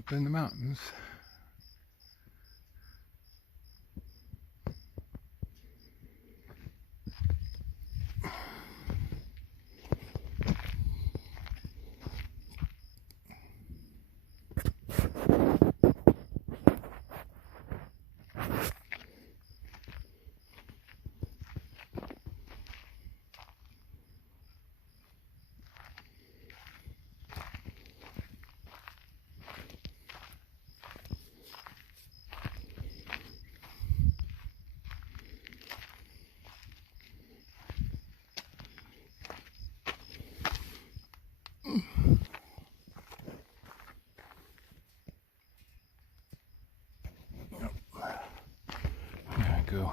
up in the mountains. Go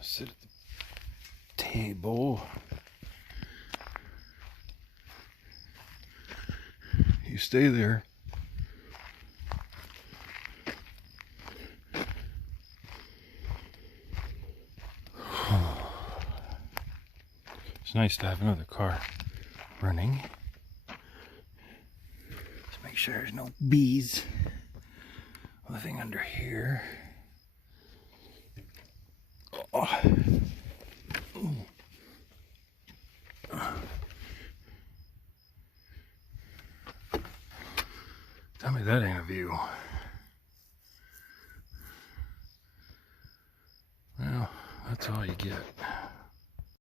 sit at the table. You stay there. It's nice to have another car running. Let's make sure there's no bees living under here. Oh. Tell me that ain't a view. Well, that's all you get.